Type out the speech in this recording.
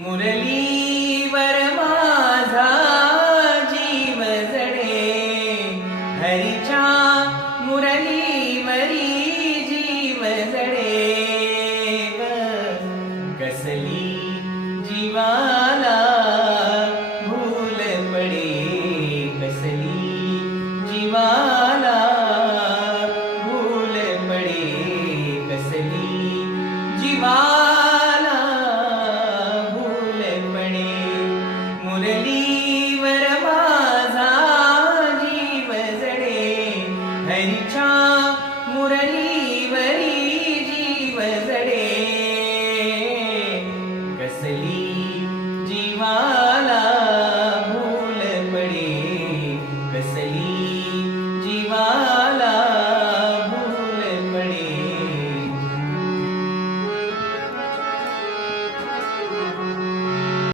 मुरलीवर माझा जीव जडे, हरीच्या मुरलीवरी जीव जडे ग. कसली जीवाला भूल पडे, कसली जीवाला भूल पडे, कसली जीवाला भूल पडे. मुरलीवर माझा जीव जडे, हरीच्या मुरलीवरी जीव जडे, कसली जीवा